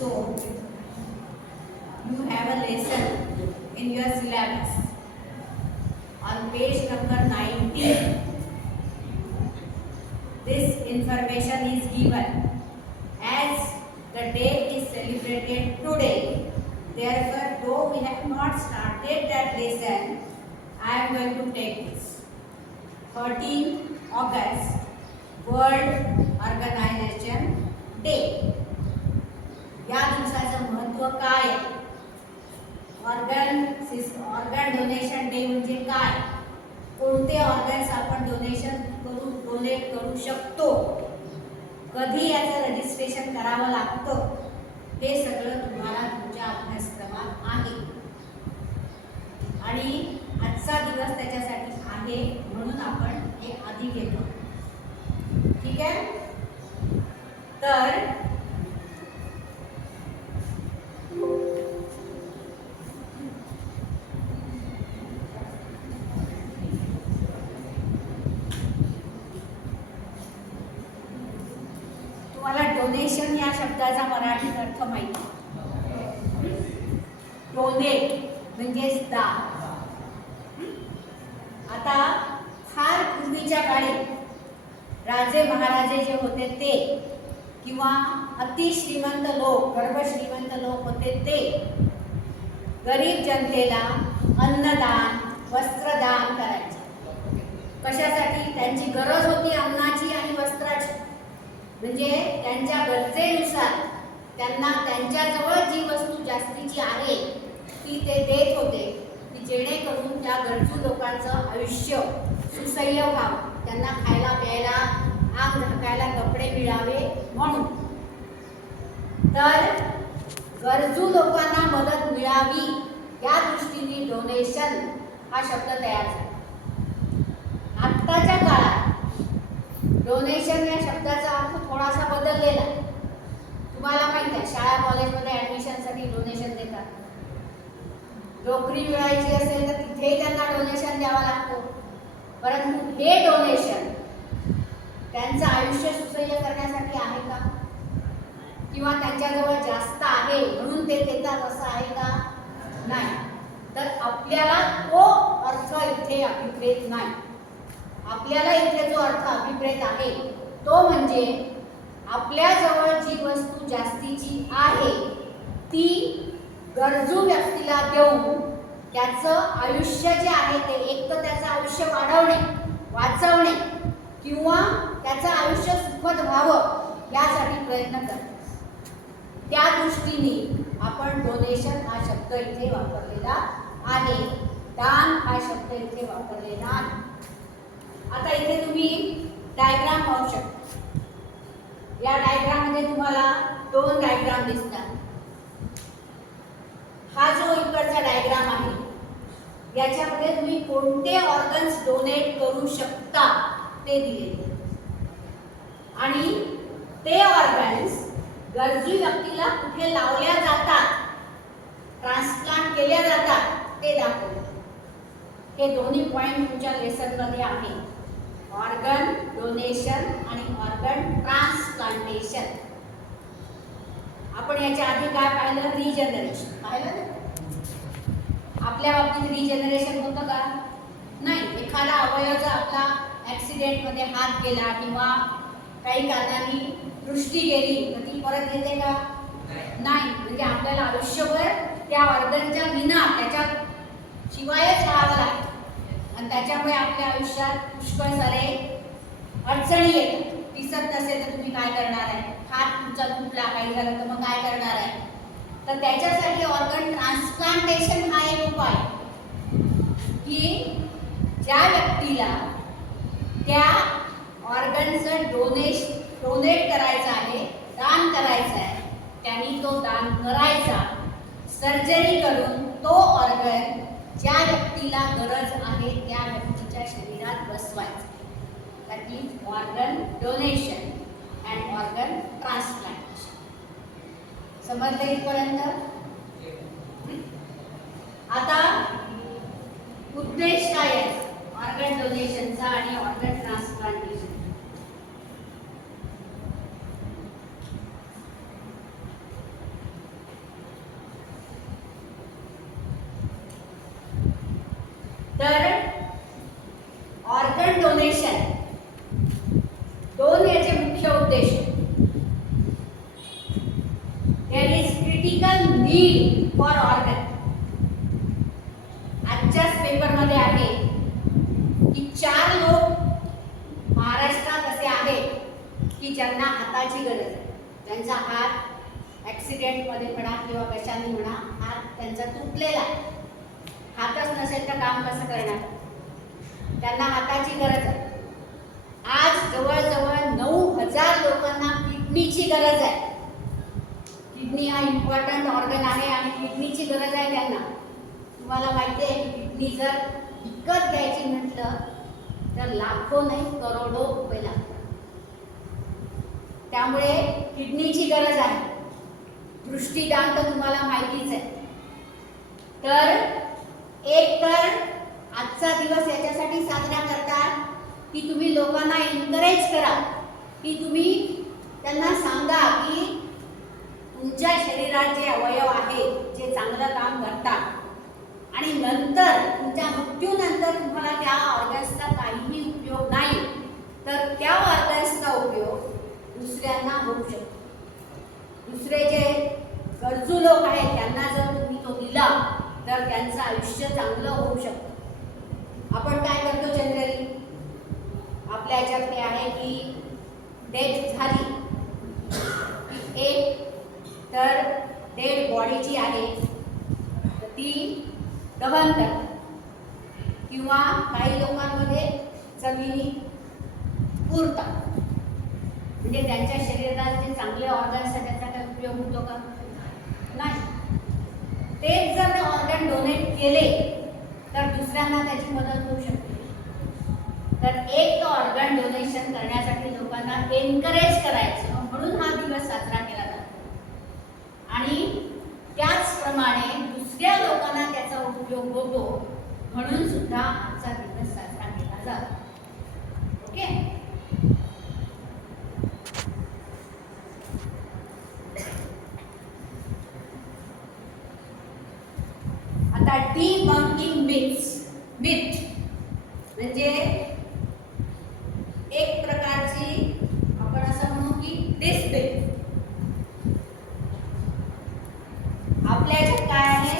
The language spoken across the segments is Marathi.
So, you have a lesson in your syllabus on page number 19. This information is given as the day is celebrated today. Therefore, though we have not started that lesson, I am going to take this. 13 August, World Organization Day. या दिवसाचं महत्त्व काय आहे? ऑर्गन डोनेशन डे म्हणजे काय? कोणते ऑर्गन्स आपण डोनेट करू शकतो? कधी याचं रजिस्ट्रेशन करावं लागतं? हे सगळं तुम्हाला तुमच्या अभ्यासक्रमात आहे आणि आजचा दिवस त्याच्यासाठी आहे म्हणून आपण हे आधी घेतो. ठीक आहे? तर तुम्हाला डोनेशन या शब्दाचा मराठीत अर्थ माहिती? डोनेट म्हणजेच दान. आता फार पूर्वीच्या काळी राजे महाराजे जे होते ते किंवा अति श्रीमंत लोक, गर्भश्रीमंत लोक होते ते गरीब जनतेला अन्नदान, वस्त्रदान करायचे. कशासाठी? त्यांची गरज होती अन्नाची आणि वस्त्राची. म्हणजे त्यांच्या गरजेनुसार त्यांना त्यांच्याजवळ जी वस्तू जास्तीची आहे ती ते देत होते, की जेणेकरून त्या गरजू लोकांचं आयुष्य सुसह्य व्हावं, त्यांना खायला प्यायला, आग झाकायला कपडे मिळावे म्हणून. तर गरजू लोकांना मदत मिळावी या दृष्टीने डोनेशन हा शब्द तयार झाला. आत्ताच्या काळात डोनेशन या शब्दाचा अर्थ थोडासा बदललेला. तुम्हाला माहिती आहे, शाळा कॉलेजमध्ये ॲडमिशनसाठी डोनेशन देतात. नोकरी मिळायची असेल तर तिथेही त्यांना डोनेशन द्यावं लागतं. परंतु हे डोनेशन त्यांचं आयुष्य सुसह्य करण्यासाठी आहे का? किंवा त्यांच्याजवळ जास्त आहे म्हणून ते देतात असं आहे का? नाही. तर आपल्याला तो अर्थ इथे अभिप्रेत नाही. आपल्याला इथे जो अर्थ अभिप्रेत आहे तो म्हणजे आपल्याजवळ जी वस्तू जास्तीची आहे ती गरजू व्यक्तीला देऊन त्याचं आयुष्य जे आहे ते एक तर त्याचं आयुष्य वाढवणे, वाचवणे किंवा त्याचं आयुष्य सुखद व्हावं यासाठी प्रयत्न करतो. त्या दृष्टीने आपण डोनेशन हा शब्द इथे वापरलेला आहे. दान हा शब्द इथे वापरलेला आहे. आता इथे तुम्ही डायग्राम पाहू शकता. या डायग्राम मध्ये तुम्हाला दोन डायग्राम दिसतात. हा जो इकडचा डायग्राम आहे याच्यामध्ये तुम्ही कोणते ऑर्गन्स डोनेट करू शकता ते दिलेले आणि ते ऑर्गन्स गरजू व्यक्तीला कुठे लावल्या जातात, ट्रान्सप्लांट केल्या जातात ते दाखवले. हे दोन्ही पॉइंट तुमच्या लेसन मध्ये आहे. ऑर्गन डोनेशन आणि ऑर्गन ट्रान्सप्लांटेशन. आपण याच्या आधी काय पाहिलं? रिजनरेशन पाहिलं. आपल्या बाबतीत रिजनरेशन होतं का? नाही. एखादा अवयव जर आपला ॲक्सिडेंट मध्ये हात गेला किंवा काही कारणाने दृष्टी गेली तर ती परत येते का? नाही. म्हणजे आपल्याला आयुष्यभर त्या ऑर्गनच्या विना त्याच्या शिवायच राहावं लागतं आणि त्याच्यामुळे आपल्या आयुष्यात पुष्कळ सारे अडचणी येतात. दिसत नसेल तर तुम्ही काय करणार आहे? हात तुमचा तुटला, काही झालं तर मग काय करणार आहे? तर त्याच्यासाठी ऑर्गन ट्रान्सप्लांटेशन हा एक उपाय की ज्या व्यक्तीला त्या ऑर्गनचं डोनेट करायचं आहे, दान करायचं आहे, त्यांनी तो दान करायचा. सर्जरी करून तो ऑर्गन ज्या व्यक्तीला गरज आहे त्या व्यक्तीच्या शरीरात बसवायचं. That is organ donation and organ transplantation. समजलं इथपर्यंत? आता उद्देश काय आहे ऑर्गन डोनेशनचा आणि organ transplantation? There is critical need for organ. आजच्याच पेपरमध्ये आहे की 4 लोक महाराष्ट्रात असे आहेत की ज्यांना हाताची गरज आहे. त्यांचा हात ॲक्सिडेंटमध्ये म्हणा किंवा कशाने म्हणा हात त्यांचा तुटलेला आहे. हातच नसेल तर काम कसं करणार. त्यांना हाताची गरज आहे. आज जवळजवळ 9,000 लोकांना किडनीची गरज आहे. किडनी हा इम्पॉर्टंट ऑर्गन आहे आणि किडनीची गरज आहे त्यांना. तुम्हाला माहिती आहे की किडनी जर विकत घ्यायची म्हटलं तर लाखो नाही करोडो रुपये लागतात. त्यामुळे किडनीची गरज आहे. दृष्टीदान तर तुम्हाला माहितीच आहे. तर एक तर आजचा दिवस याच्यासाठी साजरा करतात की तुम्ही लोकांना एनकरेज करा, की तुम्ही त्यांना सांगा की तुमच्या शरीरात जे अवयव आहेत जे चांगलं काम करतात आणि नंतर तुमच्या मृत्यूनंतर तुम्हाला त्या ऑर्गन्सचा काहीही उपयोग नाही, तर त्या ऑर्गन्सचा उपयोग दुसऱ्यांना होऊ शकतो. दुसरे जे गरजू लोक आहेत त्यांना जर तुम्ही तो दिला तर त्यांचं आयुष्य चांगलं होऊ शकतं. आपण काय करतो जनरली, आपल्या ह्याच्यात ते आहे की डेथ झाली एक तर डेड बॉडी जी आहे तर ती दहन करतात किंवा काही लोकांमध्ये जमिनी पुरतात. म्हणजे त्यांच्या शरीरात जे चांगले ऑर्गन्स आहेत त्याचा काही उपयोग होतो का? नाही. तेच जर ते ऑर्गन डोनेट केले तर दुसऱ्यांना त्याची मदत होऊ शकते. तर एक ऑर्गन डोनेशन करण्यासाठी लोकांना एनकरेज करायचं म्हणून हा दिवस साजरा केला जातो. आणि त्याचप्रमाणे दुसऱ्या लोकांना त्याचा उपयोग होतो म्हणून सुद्धा आजचा दिवस साजरा केला जातो. ओके. आता डिबंकिंग मिथ म्हणजे एक प्रकारची आपण असं म्हणू की डिस्बिलीफ. आपल्या ह्याच्यात काय आहे?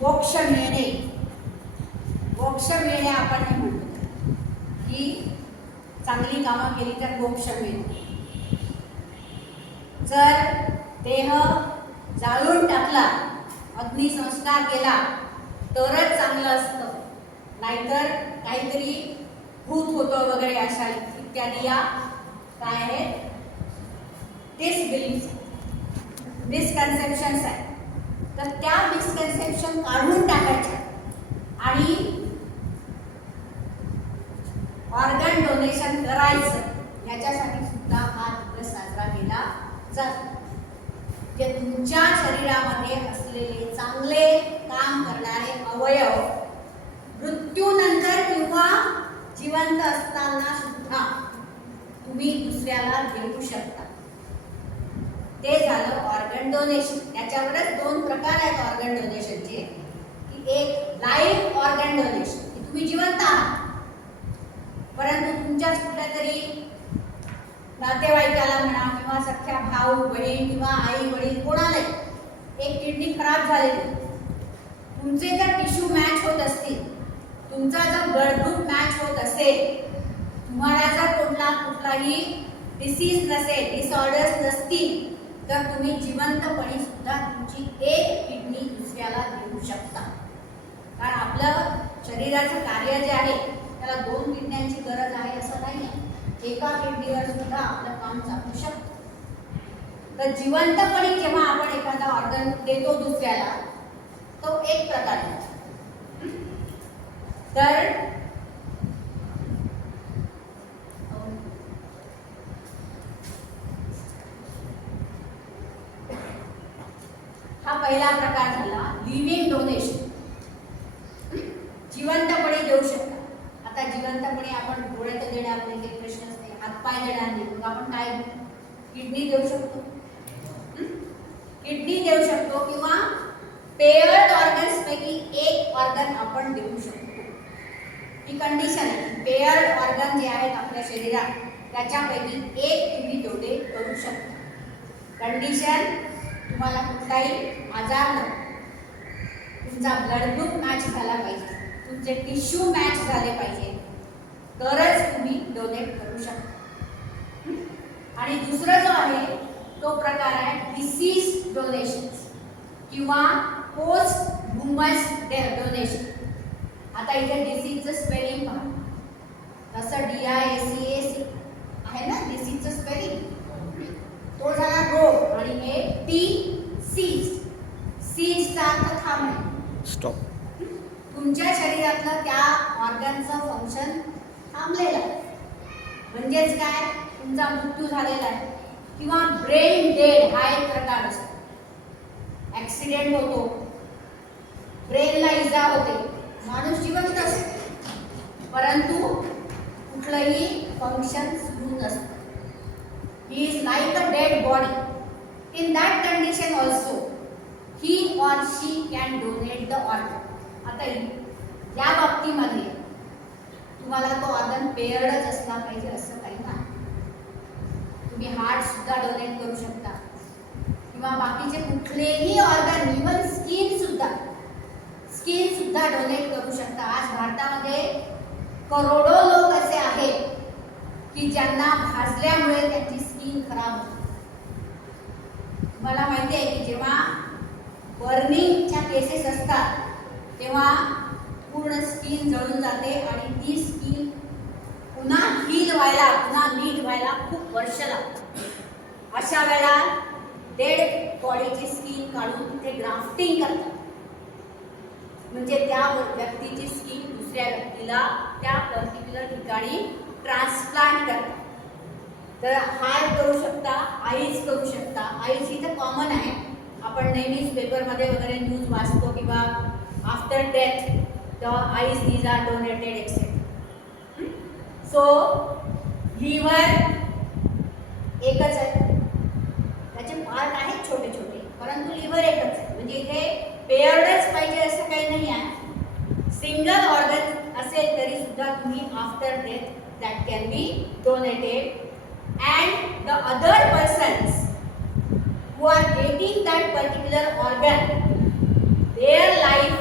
मोक्ष मिळणे. मोक्ष मिळणे आपण हे म्हणतो की चांगली कामं केली तर मोक्ष मिळते. जर देह जाळून टाकला, अग्निसंस्कार केला तरच चांगलं असतं, नाहीतर काहीतरी भूत होतं वगैरे अशा इत्यादी या काय आहेत डिसबिलीफ, मिसकन्सेप्शन्स आहेत. तर त्या मिसकन्सेप्शन काढून टाकायच्या आणि ऑर्गन डोनेशन करायचं. याच्यासाठी सुद्धा हा दिवस साजरा केला जातो. जे तुमच्या शरीरामध्ये असलेले चांगले काम करणारे अवयव मृत्यूनंतर किंवा जिवंत असताना सुद्धा तुम्ही दुसऱ्याला देऊ शकता. ते झालं ऑर्गन डोनेशन. त्याच्यावरच 2 प्रकार आहेत ऑर्गन डोनेशनचे, की एक लाईव्ह ऑर्गन डोनेशन की तुम्ही जिवंत आहात परंतु तुमच्याच कुठल्या तरी नातेवाईकाला म्हणा किंवा सख्या भाऊ बहीण किंवा आई वडील कोणालाही एक किडनी खराब झालेली, तुमचे जर टिश्यू मॅच होत असतील, तुमचा जर ब्लड ग्रुप मॅच होत असेल, तुम्हाला जर कुठलाही डिसीज नसेल, डिसऑर्डर्स नसतील, तर तुम्ही जिवंतपणे सुद्धा तुमची एक किडनी दुसऱ्याला देऊ शकता. कारण आपलं शरीराचं कार्य जे आहे त्याला 2 किडन्यांची गरज आहे असं नाही आहे. एका किडनीवर सुद्धा आपलं काम चालू शकतं. तर जिवंतपणे जेव्हा आपण एखादा ऑर्गन देतो दुसऱ्याला, तो एक प्रकार आहे. तर हा पहिला प्रकार झाला लिव्हिंग डोनेशन. जिवंतपणे देऊ शकता. आता जिवंतपणे आपण डोळे तर देणार नाही, काही प्रश्नच नाही, हातपाय देणार नाही, मग आपण काय किडनी देऊ शकतो. किडनी देऊ शकतो किंवा पेयर्ड ऑर्गन्स पैकी एक ऑर्गन आपण देऊ शकतो. ही कंडिशन आहे. पेयर्ड ऑर्गन जे आहेत आपल्या शरीरात त्याच्यापैकी एक तुम्ही डोनेट करू शकता. कंडिशन तुम्हाला कुठलाही आजार नको, तुमचा ब्लड ग्रुप मॅच झाला पाहिजे, तुमचे टिश्यू मॅच झाले पाहिजे, तरच तुम्ही डोनेट करू शकता. आणि दुसरं जो आहे तो प्रकार आहे डिसीज डोनेशन किंवा पोस्ट ह्युमस डोनेशन. आता इथे डिसीजचं स्पेलिंग पहा, तसं DISEAC आहे ना डिसीजचं स्पेलिंग, तो झाला रोग आणि हे डिसीज, सीजचा अर्थ थांबणे, स्टॉप. तुमच्या शरीरातलं त्या ऑर्गनचं फंक्शन थांबलेलं आहे, म्हणजेच काय तुमचा मृत्यू झालेला आहे किंवा ब्रेन डेड हा एक प्रकार असतो. ऍक्सिडेंट होतो, ब्रेनला इजा होते, माणूस जिवंत असतो परंतु कुठलंही फंक्शन सुरू नसतं. He is like a dead body. In that condition also he or she can donate the organ. आता या बाबतीमध्ये तुम्हाला तो ऑर्गन पेअर्डच असला पाहिजे असं काही नाही. तुम्ही हार्ट सुद्धा डोनेट करू शकता किंवा बाकीचे कुठलेही ऑर्गन, इव्हन स्किन सुद्धा डोनेट करू शकता. आज भारतामध्ये करोडो लोक असे आहेत की ज्यांना भाजल्यामुळे त्यांची स्किन खराब होते. तुम्हाला माहिती आहे की जेव्हा बर्निंगच्या केसेस असतात तेव्हा पूर्ण स्किन जळून जाते आणि ती स्किन पुन्हा हील व्हायला, पुन्हा नीट व्हायला खूप वर्ष लागतात. अशा वेळेला डेड बॉडीची स्किन काढून तिथे ग्राफ्टिंग करतात, म्हणजे त्या व्यक्तीची स्किन दुसऱ्या व्यक्तीला त्या पर्टिक्युलर ठिकाणी ट्रान्सप्लांट करतात. तर हार्ट करू शकता, आईज करू शकता. आईज ही तर कॉमन आहे, आपण नेहमीच पेपरमध्ये वगैरे न्यूज वाचतो किंवा after death the eyes these are donated etcetera. So liver एकच आहे, त्याचे पार्ट आहेत छोटे छोटे, परंतु लिव्हर एकच आहे, म्हणजे इथे पेअर्डच पाहिजे असं काही नाही आहे. सिंगल ऑर्गन असेल तरी सुद्धा तुम्ही after death that can be donated and the other persons who are getting that particular organ, their life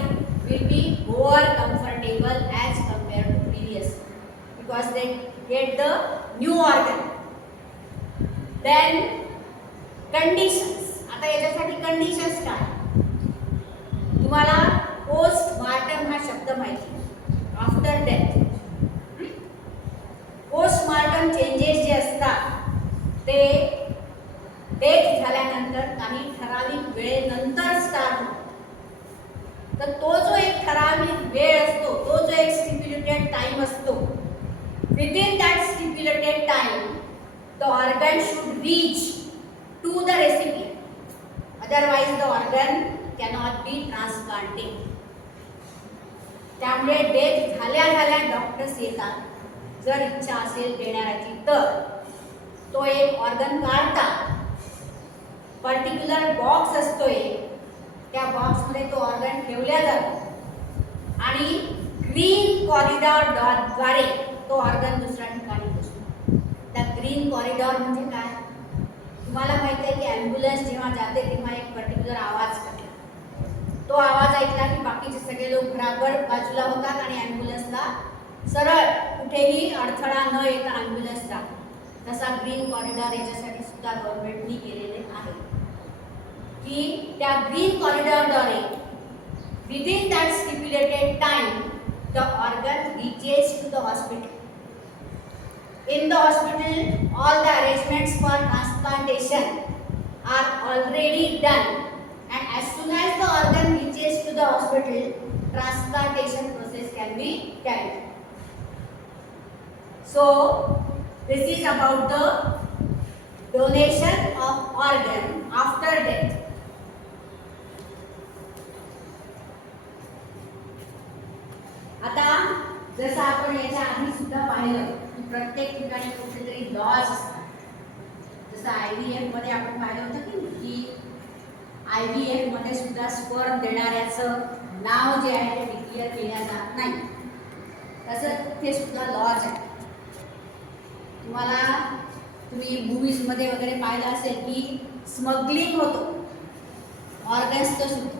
will be more comfortable as compared to previous, because they get the new organ. Then conditions. आता याच्यासाठी कंडिशन्स काय, तुम्हाला पोस्ट मार्टम हा शब्द माहिती आहे, after death. Post mortem changes जे असतात ते डेथ झाल्यानंतर काही ठराविक वेळेनंतर स्टार्ट होतो. तर तो जो एक ठराविक वेळ असतो, तो जो एक स्टिप्युलेटेड टाइम असतो, within that stipulated time the organ should reach to the recipient, otherwise the organ cannot be transplanted. त्यामुळे डेथ झाल्या डॉक्टर्स येतात, जर इच्छा असेल देणाऱ्याची तर तो एक ऑर्गन काढतात. पर्टिक्युलर बॉक्स असतो एक, त्या बॉक्समध्ये तो ऑर्गन ठेवला जातो आणि ग्रीन कॉरिडॉर द्वारे तो ऑर्गन दुसऱ्या ठिकाणी पोहोचतो. त्या ग्रीन कॉरिडॉर म्हणजे काय, तुम्हाला माहिती आहे की ॲम्ब्युलन्स जेव्हा जाते तेव्हा एक पर्टिक्युलर आवाज करते. तो आवाज ऐकला की बाकीचे सगळे लोक बराबर बाजूला होतात आणि ॲम्ब्युलन्सला सरळ कुठेही अडथळा न येता ॲम्ब्युलन्स जातो. तसा ग्रीन कॉरिडॉर याच्यासाठी सुद्धा गव्हर्नमेंटनी केलेले आहे की त्या ग्रीन कॉरिडॉरद्वारे within that stipulated time the organ reaches to the hospital. In the hospital, all the arrangements for transplantation are already done, and as soon as the organ reaches to the hospital, transplantation process can be carried out. So, this is about the donation of organ after death. आता जसं आपण याच्या आधी सुद्धा पाहिलं की प्रत्येक ठिकाणी कुठेतरी लॉज असतात. जसं IVF मध्ये आपण पाहिलं होतं की IVF मध्ये सुद्धा स्पर्म देणाऱ्याचं नाव जे आहे ते डिक्लेअर केल्या जात नाही. तसं तिथे सुद्धा लॉज आहे. तुम्ही मूवीज मध्ये वगैरे पाहिलं असेल की स्मगलिंग होतं ऑर्गन्सचं सुद्धा,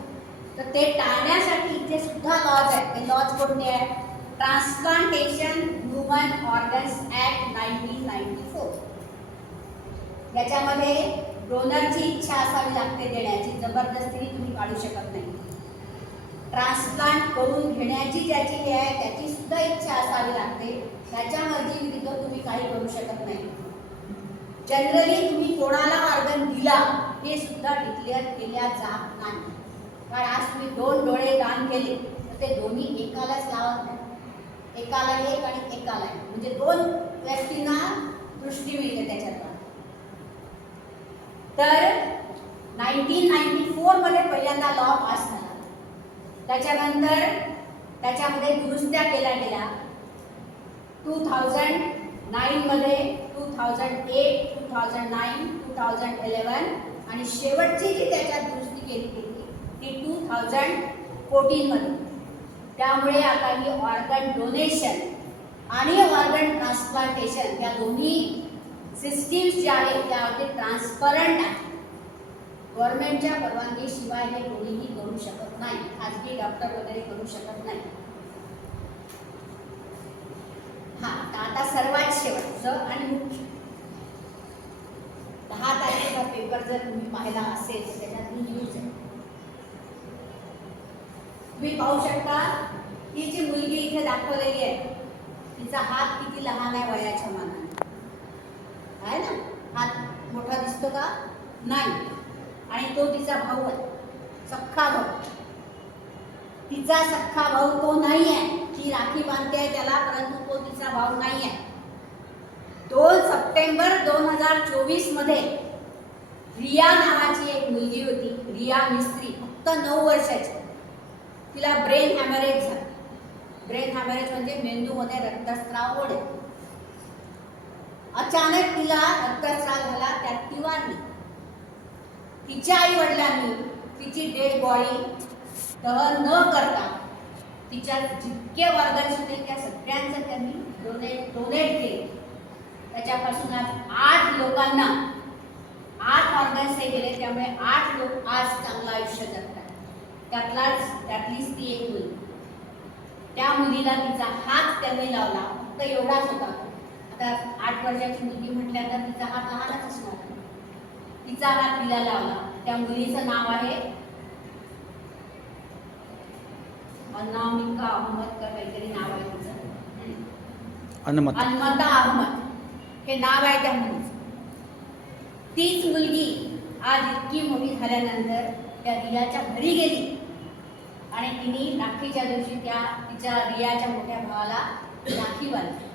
तर ते टाळण्यासाठी इथे सुद्धा लॉज आहेत. ते लॉज कोणते आहेत? Transplantation human organs act 1994. याच्यामध्ये डोनरची इच्छा असावी लागते देण्याची, जबरदस्तीने तुम्ही काढू शकत नाही. ट्रान्सप्लांट करून घेण्याची ज्याची हे आहे त्याची सुद्धा इच्छा असावी लागते. त्याच्या मर्जीविरुद्ध तुम्ही काही करू शकत नाही. जनरली तुम्ही कोणाला ऑर्गन दिला हे सुद्धा डिक्लेअर केल्या जात नाही. कारण आज तुम्ही 2 डोळे दान केले तर ते दोन्ही एकालाच लावत नाही. एकाला एक आणि एकाला एक, म्हणजे 2 व्यक्तींना दृष्टी मिळते त्याच्यात. तर 1994 मध्ये पहिल्यांदा लॉ पास झाला. त्याच्यानंतर त्याच्यामध्ये दुरुस्त्या केल्या गेल्या. 2009 मध्ये, 2008, 2009, 2011 आणि शेवटची जी त्याच्यात दुरुस्ती केली गेली ती 2014 मध्ये. त्यामुळे आता ही ऑर्गन डोनेशन आणि ऑर्गन ट्रान्सप्लांटेशन या दोन्ही सिस्टीम्स ज्या आहेत त्या अगदी ट्रान्सपरंट आहेत. गव्हर्नमेंटच्या परवानगीशिवाय हे कोणीही करू शकत नाही, खाजगी डॉक्टर वगैरे करू शकत नाही. हा, आता सर्वात शेवटचं आणि मुख्य 10 तारखेचा पेपर जर तुम्ही पाहिला असेल तर त्याच्यात न्यूज आहे. तुम्ही पाहू शकता ही जी मुलगी इथे दाखवलेली आहे तिचा हात किती लहान आहे वयाच्या मानाने, आहे ना? हात मोठा दिसतो का? नाही. आणि तो तिचा भाऊ आहे, सख्खा भाऊ. तिचा सख्खा भाऊ तो नाही आहे. ती राखी बांधते आहे त्याला, परंतु तो तिचा भाऊ नाही आहे. 2 सप्टेंबर 2024 मध्ये रिया नावाची एक मुलगी होती, रिया मिस्त्री, फक्त 9 वर्षाची. तिला ब्रेन हॅमरेज झाला. ब्रेन हॅमरेज म्हणजे मेंदूमध्ये रक्तस्राव होणे. अचानक तिला रक्तस्राव झाला, त्यात ती वारली. तिच्या आई वडिलांनी तिची डेड बॉडी दहन न करता तिच्या जितके ऑर्गन्स होते त्या सगळ्यांचं त्यांनी डोनेट केले. त्याच्यापासून आज 8 लोकांना 8 ऑर्गन्स हे गेले. त्यामुळे 8 लोक आज चांगलं आयुष्य जगतात. त्यातलीच ती एक मुलगी. त्या मुलीला तिचा हात त्यांनी लावला, फक्त एवढाच होता. आता 8 वर्षाची मुलगी म्हटल्यानंतर तिचा हात लहानच असणार. तिचा हात तिला लावला. त्या मुलीचं नाव आहे अनामिका अहमद का काहीतरी नाव आहे तिचं, अनमता अहमद हे नाव आहे त्या मुलीचं. तीच मुलगी आज इतकी मोठी झाल्यानंतर त्या रियाच्या घरी गेली आणि तिने राखीच्या दिवशी तिच्या रियाच्या मोठ्या भावाला राखी बांधली.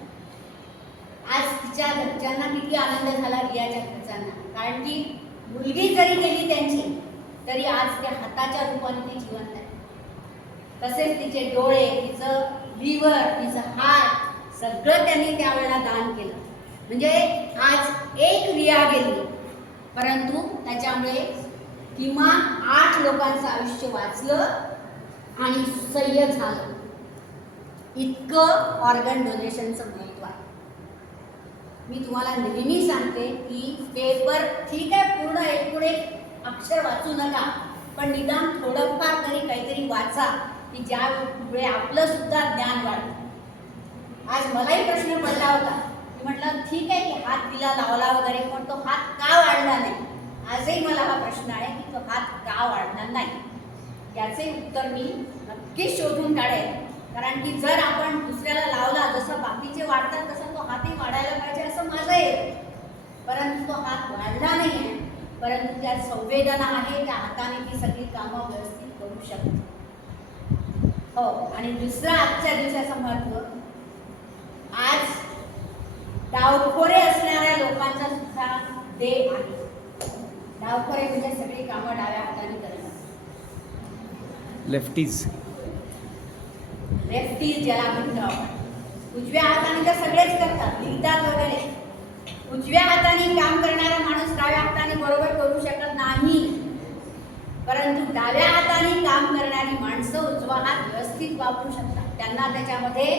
आज तिच्या घरच्यांना किती आनंद झाला, रियाच्या घरच्यांना. कारण ती मुलगी जरी गेली त्यांची तरी आज त्या हाताच्या रूपाने ती जिवंत आहे. तसेच तिचे डोळे, तिचं लिव्हर, तिचं हार्ट सगळं त्यांनी त्यावेळेला दान केलं. म्हणजे आज एक रिया गेली परंतु त्याच्यामुळे किमान 8 लोकांचं आयुष्य वाचलं आणि सह्य झालं. इतकं ऑर्गन डोनेशनचं महत्त्व आहे. मी तुम्हाला नेहमी सांगते की पेपर ठीक आहे, पूर्ण एक अक्षर वाचू नका, पण निदान थोडंफार तरी काहीतरी वाचा की ज्यामुळे आपलं सुद्धा ज्ञान वाढतं. आज मलाही प्रश्न पडला होता. मी म्हटलं ठीक आहे की हात तिला लावला वगैरे, पण तो हात का वाढला नाही? आजही मला हा प्रश्न आहे की तो हात का वाढणार नाही, याचे उत्तर मी नक्कीच शोधून काढेल. कारण की जर आपण दुसऱ्याला लावला, जसं बाकीचे वाढतात तसं तो हातही वाढायला पाहिजे असं माझं आहे. परंतु तो हात वाढला नाही आहे, परंतु त्यात संवेदना आहे. त्या हाताने ती सगळी कामं व्यवस्थित करू शकते. हो, आणि दुसरं आजच्या दिवसाचं महत्त्व, आज डावखोरे असणाऱ्या लोकांचा सुद्धा डे आहे. डावखोरे म्हणजे सगळी कामं डाव्या हाताने करतात. लेफ्टीज ज्याला म्हणतो आपण. उजव्या हाताने तर सगळेच करतात, लिहितात वगैरे. उजव्या हाताने काम करणारा माणूस डाव्या हाताने बरोबर करू शकत नाही, परंतु डाव्या हाताने काम करणारी माणसं उजवा हात व्यवस्थित वापरू शकतात. त्यांना त्याच्यामध्ये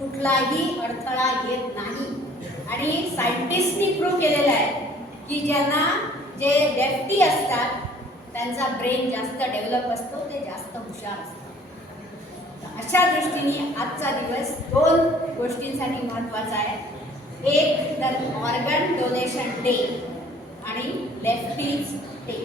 कुठलाही अडथळा येत नाही. आणि सायंटिस्टनी प्रूव्ह केलेलं आहे की जे लेफ्टी असतात त्यांचा ब्रेन जास्त डेव्हलप असतो, ते जास्त हुशार असतात. अशा दृष्टीने आजचा दिवस 2 गोष्टींसाठी महत्त्वाचा आहे. एक तर ऑर्गन डोनेशन डे आणि लेफ्टीज डे.